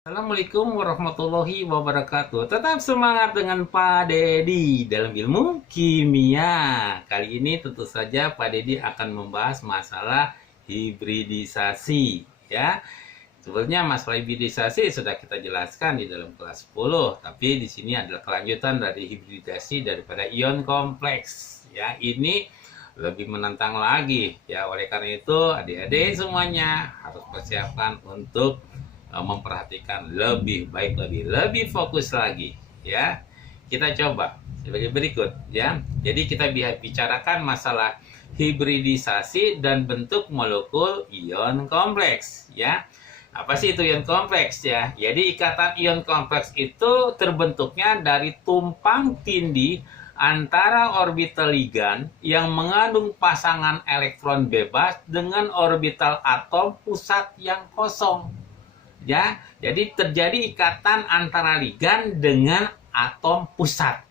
Assalamualaikum warahmatullahi wabarakatuh. Tetap semangat dengan Pak Dedi dalam ilmu kimia. Kali ini tentu saja Pak Dedi akan membahas masalah hibridisasi, ya. Sebenarnya masalah hibridisasi sudah kita jelaskan di dalam kelas 10, tapi di sini adalah kelanjutan dari hibridasi daripada ion kompleks. Ya, ini lebih menantang lagi. Ya, oleh karena itu adik-adik semuanya harus persiapkan untuk memperhatikan lebih baik, lebih fokus lagi, ya. Kita coba sebagai berikut, ya. Jadi kita bicarakan masalah hibridisasi dan bentuk molekul ion kompleks, ya. Apa sih itu ion kompleks, ya? Jadi ikatan ion kompleks itu terbentuknya dari tumpang tindih antara orbital ligan yang mengandung pasangan elektron bebas dengan orbital atom pusat yang kosong. Ya, jadi terjadi ikatan antara ligan dengan atom pusat.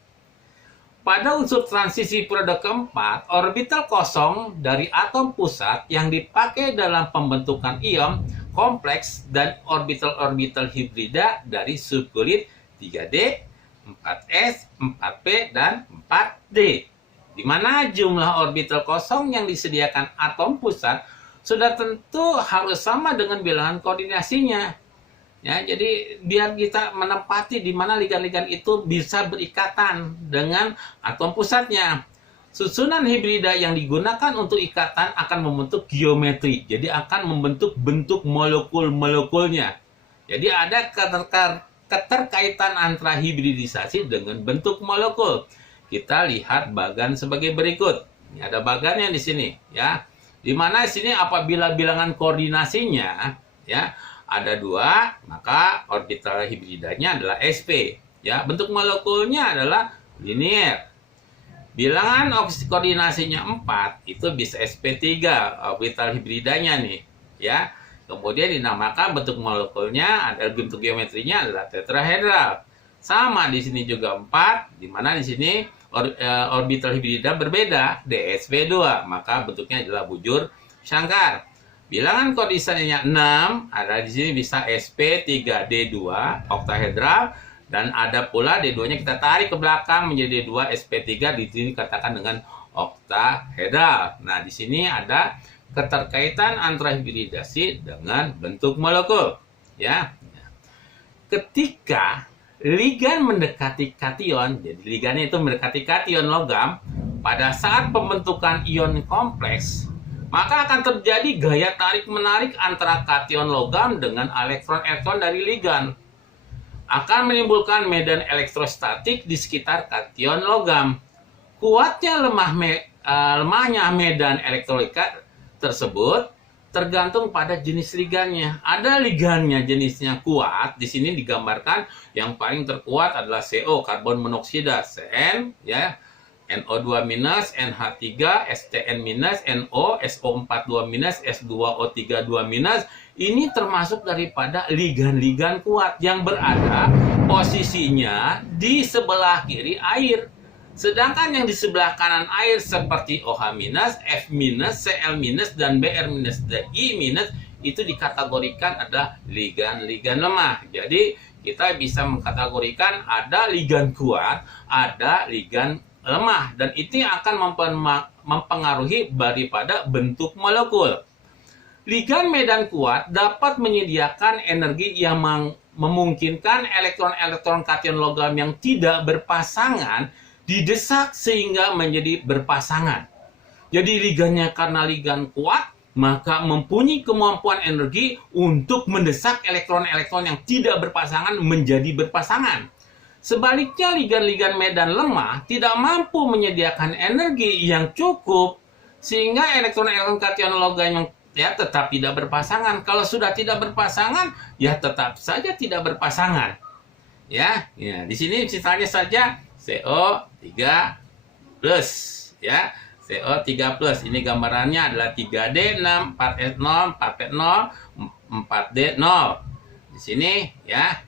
Pada unsur transisi periode keempat, orbital kosong dari atom pusat yang dipakai dalam pembentukan ion kompleks dan orbital-orbital hibrida dari subkulit 3D, 4S, 4P, dan 4D. Di mana jumlah orbital kosong yang disediakan atom pusat sudah tentu harus sama dengan bilangan koordinasinya. Ya, jadi biar kita menempati di mana ligan-ligan itu bisa berikatan dengan atom pusatnya. Susunan hibrida yang digunakan untuk ikatan akan membentuk geometri. Jadi akan membentuk bentuk molekul-molekulnya. Jadi ada keterkaitan antara hibridisasi dengan bentuk molekul. Kita lihat bagan sebagai berikut. Ini ada bagannya di sini, ya. Di mana sini apabila bilangan koordinasinya, ya, ada 2, maka orbital hibridanya adalah sp. Ya, bentuk molekulnya adalah linear. Bilangan koordinasinya 4, itu bisa sp3 orbital hibridanya nih, ya. Kemudian dinamakan bentuk molekulnya, ada bentuk geometrinya adalah tetrahedral. Sama di sini juga 4, di mana di sini orbital hibrida berbeda, dsp2, maka bentuknya adalah bujur Shankar. Bilangan koordinasinya 6, ada di sini bisa sp3d2 oktahedral, dan ada pula d2-nya kita tarik ke belakang menjadi d2 sp3, di sini dikatakan dengan oktahedral. Nah, di sini ada keterkaitan antara hibridasi dengan bentuk molekul, ya. Ketika ligan mendekati kation, jadi ligannya itu mendekati kation logam, pada saat pembentukan ion kompleks, maka akan terjadi gaya tarik-menarik antara kation logam dengan elektron-elektron dari ligan. Akan menimbulkan medan elektrostatik di sekitar kation logam. Kuatnya lemahnya medan elektrolika tersebut tergantung pada jenis ligannya. Ada ligannya jenisnya kuat, di sini digambarkan yang paling terkuat adalah CO, karbon monoksida, Cn, ya. NO2-, NH3, STN-, NO, SO42-, S2O32-. Ini termasuk daripada ligan-ligan kuat yang berada posisinya di sebelah kiri air. Sedangkan yang di sebelah kanan air seperti OH-, F-, Cl-, dan Br-, DI- itu dikategorikan adalah ligan-ligan lemah. Jadi kita bisa mengkategorikan ada ligan kuat, ada ligan lemah, dan itu akan mempengaruhi daripada bentuk molekul. Ligan medan kuat dapat menyediakan energi yang memungkinkan elektron-elektron kation logam yang tidak berpasangan didesak sehingga menjadi berpasangan. Jadi ligannya karena ligan kuat, maka mempunyai kemampuan energi untuk mendesak elektron-elektron yang tidak berpasangan menjadi berpasangan. Sebaliknya ligan-ligan medan lemah tidak mampu menyediakan energi yang cukup sehingga elektron-elektron kation logam yang tetap tidak berpasangan. Kalau sudah tidak berpasangan, ya tetap saja tidak berpasangan. Ya, di sini misalnya saja CO3+, ya. CO3+, ini gambarannya adalah 3D6, 4S0, 4P0, 4D0. Di sini, ya,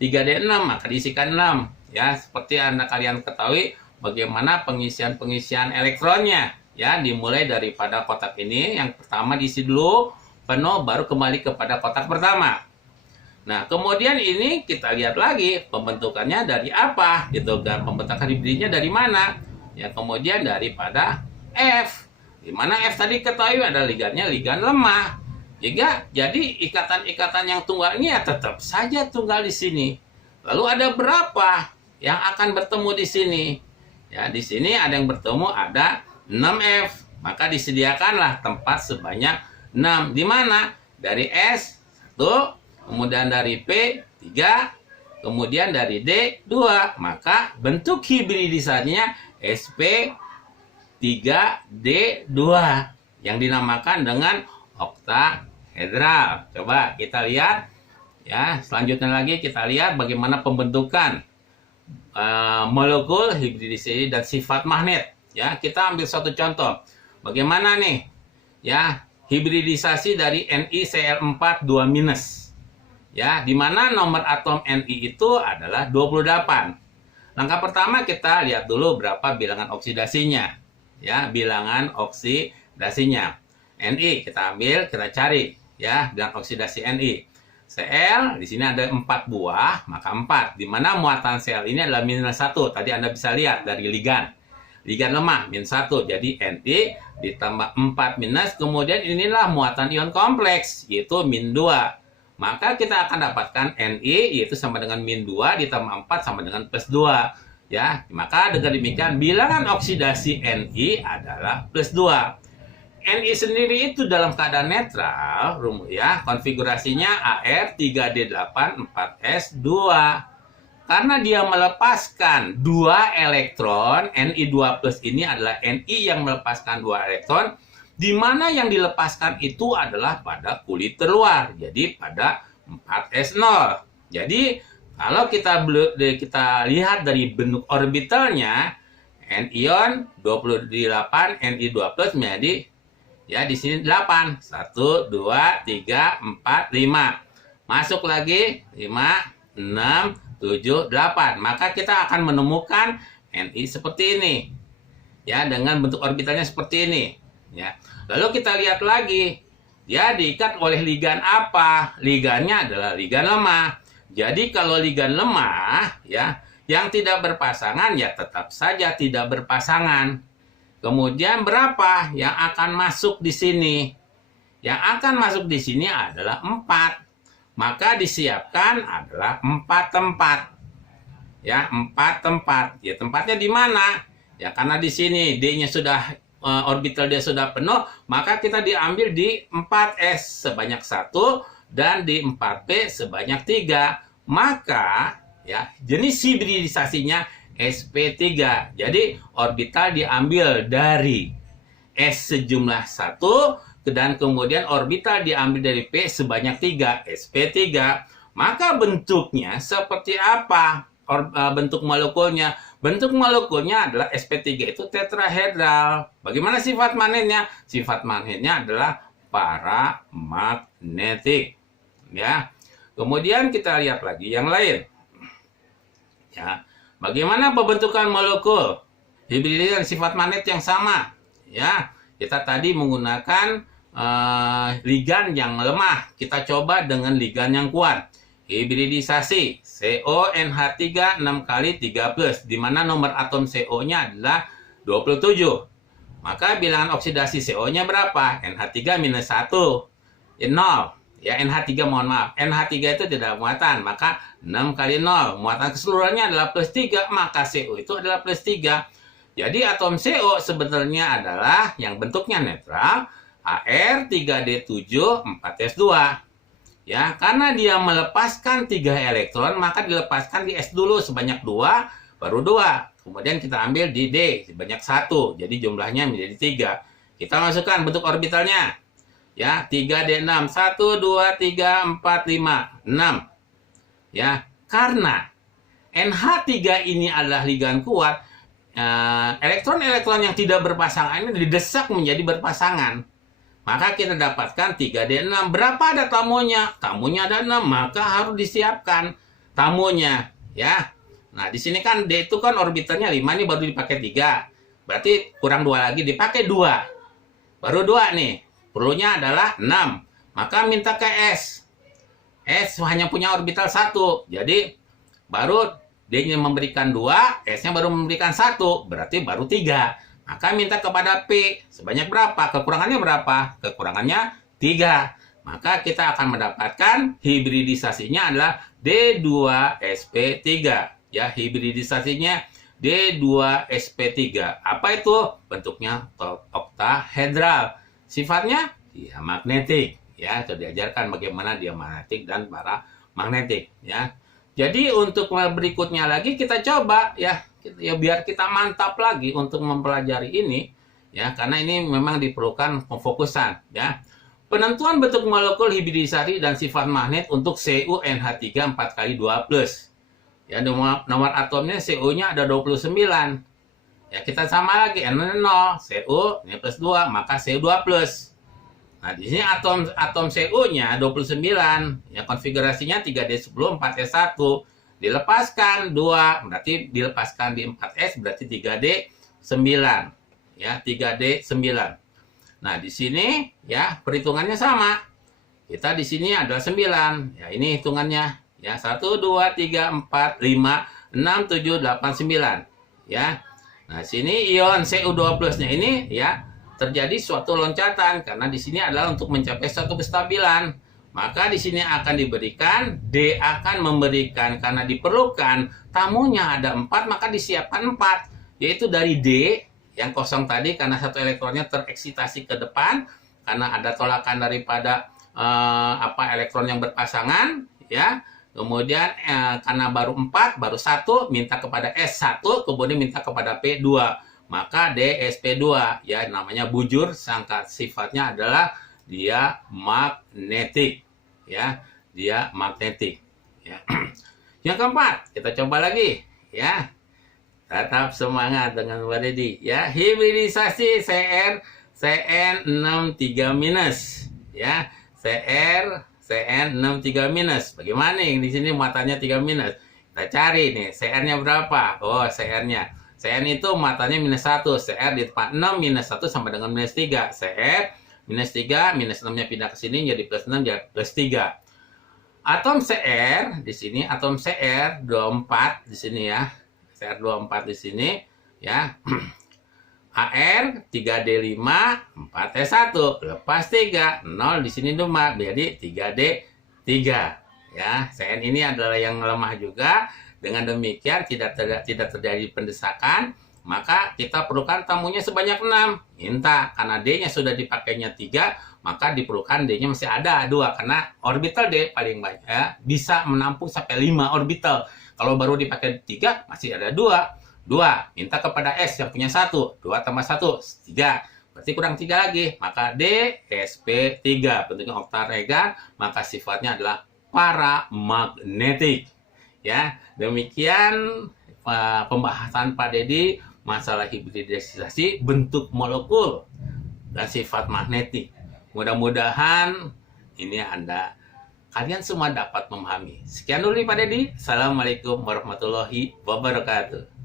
3D6, maka diisikan 6. Ya, seperti kalian ketahui bagaimana pengisian elektronnya. Ya, dimulai daripada kotak ini, yang pertama diisi dulu penuh, baru kembali kepada kotak pertama. Nah, kemudian ini kita lihat lagi pembentukannya dari apa gitu kan. Pembentukan hibridnya dari mana? Ya, kemudian daripada F. Di mana F tadi ketahui ada ligannya ligan lemah. Jadi ikatan-ikatan yang tunggal ini ya tetap saja tunggal di sini. Lalu ada berapa yang akan bertemu di sini? Ya, di sini ada yang bertemu ada 6F. Maka disediakanlah tempat sebanyak 6. Di mana? Dari S 1, kemudian dari P 3, kemudian dari D 2. Maka bentuk hibridisasinya sp3d2 yang dinamakan dengan oktahedral. Coba kita lihat ya, selanjutnya lagi kita lihat bagaimana pembentukan molekul hibridisasi dan sifat magnet. Ya, kita ambil satu contoh. Bagaimana nih? Ya, hibridisasi dari NiCl4 2-. Ya, di mana nomor atom Ni itu adalah 28. Langkah pertama kita lihat dulu berapa bilangan oksidasinya. Ya, bilangan oksidasinya. Ni kita ambil, kita cari ya, bilangan oksidasi Ni. Cl di sini ada 4 buah, maka 4. Di mana muatan Cl ini adalah -1. Tadi Anda bisa lihat dari ligan. Ligan lemah -1. Jadi Ni ditambah 4 kemudian inilah muatan ion kompleks yaitu -2. Maka kita akan dapatkan Ni yaitu sama dengan -2 ditambah 4 sama dengan +2. Ya, maka dengan demikian bilangan oksidasi Ni adalah +2. Ni sendiri itu dalam keadaan netral, ya, konfigurasinya Ar3D8 4S2. Karena dia melepaskan 2 elektron, Ni2+ ini adalah Ni yang melepaskan 2 elektron, di mana yang dilepaskan itu adalah pada kulit terluar, jadi pada 4S0. Jadi kalau kita lihat dari bentuk orbitalnya, Nion 28, Ni2+ menjadi ya di sini 8. 1 2 3 4 5. Masuk lagi 5 6 7 8. Maka kita akan menemukan Ni seperti ini. Ya, dengan bentuk orbitalnya seperti ini, ya. Lalu kita lihat lagi, dia diikat oleh ligan apa? Ligannya adalah ligan lemah. Jadi kalau ligan lemah, ya, yang tidak berpasangan ya tetap saja tidak berpasangan. Kemudian berapa yang akan masuk di sini? Yang akan masuk di sini adalah 4. Maka disiapkan adalah 4 tempat. Ya, 4 tempat. Ya, tempatnya di mana? Ya, karena di sini D-nya sudah orbital dia sudah penuh, maka kita diambil di 4S sebanyak 1 dan di 4P sebanyak 3. Maka ya, jenis hibridisasinya sp3. Jadi orbital diambil dari S sejumlah 1 dan kemudian orbital diambil dari P sebanyak 3, sp3. Maka bentuknya seperti apa? Bentuk molekulnya. Bentuk molekulnya adalah sp3 itu tetrahedral. Bagaimana sifat magnetnya? Sifat magnetnya adalah paramagnetik. Ya. Kemudian kita lihat lagi yang lain. Ya. Bagaimana pembentukan molekul hibridisasi sifat magnet yang sama? Ya, kita tadi menggunakan ligan yang lemah. Kita coba dengan ligan yang kuat. Hibridisasi CONH3 6 kali 3+, di mana nomor atom CO-nya adalah 27. Maka bilangan oksidasi CO-nya berapa? NH3 -1, 0. Ya, NH3 mohon maaf. NH3 itu tidak muatan, maka 6 kali 0. Muatan keseluruhannya adalah +3, maka CO itu adalah +3. Jadi atom CO sebenarnya adalah yang bentuknya netral, Ar3D7 4S2. Ya, karena dia melepaskan 3 elektron, maka dilepaskan di S dulu sebanyak 2, baru 2. Kemudian kita ambil di D sebanyak 1. Jadi jumlahnya menjadi 3. Kita masukkan bentuk orbitalnya. Ya, 3D6, 1, 2, 3, 4, 5, 6. Ya, karena NH3 ini adalah ligan kuat, elektron-elektron yang tidak berpasangan ini didesak menjadi berpasangan. Maka kita dapatkan 3D6. Berapa ada tamunya? Tamunya ada 6, maka harus disiapkan tamunya. Ya, nah di sini kan D itu kan orbitalnya 5, nih baru dipakai 3. Berarti kurang 2 lagi, dipakai 2. Baru 2 nih. Perlunya adalah 6. Maka minta ke S. S hanya punya orbital 1. Jadi baru D-nya memberikan 2, S-nya baru memberikan 1, berarti baru 3. Maka minta kepada P sebanyak berapa? Kekurangannya berapa? Kekurangannya 3. Maka kita akan mendapatkan hibridisasinya adalah D2sp3. Ya, hibridisasinya D2sp3. Apa itu? Bentuknya oktahedral. Sifatnya ya magnetik. Ya, sudah diajarkan bagaimana dia magnetik dan para magnetik. Ya. Jadi untuk berikutnya lagi kita coba ya biar kita mantap lagi untuk mempelajari ini ya, karena ini memang diperlukan pemfokusan ya. Penentuan bentuk molekul hibridisasi dan sifat magnet untuk CuNH3 4 kali 2+. Ya, nomor atomnya Cu-nya ada 29. Ya, kita sama lagi N0, Cu ini plus 2, maka Cu2+. Nah, di sini atom Cu-nya 29. Ya, konfigurasinya 3D10 4S1. Dilepaskan 2, berarti dilepaskan di 4S berarti 3D9. Ya, 3D9. Nah, di sini ya perhitungannya sama. Kita di sini adalah 9. Ya, ini hitungannya. Ya, 1 2 3 4 5 6 7 8 9. Ya. Nah, sini ion Cu2+-nya ini ya terjadi suatu loncatan karena di sini adalah untuk mencapai suatu kestabilan. Maka di sini akan diberikan D akan memberikan karena diperlukan tamunya ada 4 maka disiapkan 4 yaitu dari D yang kosong tadi karena satu elektronnya tereksitasi ke depan karena ada tolakan daripada elektron yang berpasangan ya. Kemudian karena baru 4 baru 1 minta kepada S1 kemudian minta kepada P2 maka DSP2 ya namanya bujur sangka sifatnya adalah dia magnetik ya, dia magnetik ya. Yang keempat kita coba lagi ya. Tetap semangat dengan Pak Dedi ya. Hibridisasi CN63- ya. CN63-. Bagaimana nih di sini matanya 3-. Kita cari nih CR-nya berapa? Oh, CR-nya. CN itu matanya -1. CR di depan 6 -1 sama dengan -3. CR -3 -6-nya pindah ke sini jadi +6 jadi +3. Atom CR di sini atom CR 24 di sini ya. CR24 di sini ya. AR 3D5 4S1 lepas 3 0 di sini 2 jadi 3D3 ya. CN ini adalah yang lemah juga. Dengan demikian tidak terjadi pendesakan, maka kita perlukan tamunya sebanyak 6. Minta karena D-nya sudah dipakainya 3, maka diperlukan D-nya masih ada 2 karena orbital D paling banyak ya, bisa menampung sampai 5 orbital. Kalau baru dipakai 3 masih ada 2. Minta kepada S yang punya 1. 2 tambah 1 3. Berarti kurang 3 lagi. Maka D SP3 bentuknya oktahedral, maka sifatnya adalah paramagnetik. Ya, demikian pembahasan Pak Dedi masalah hibridisasi bentuk molekul dan sifat magnetik. Mudah-mudahan ini kalian semua dapat memahami. Sekian dulu Pak Dedi. Assalamualaikum warahmatullahi wabarakatuh.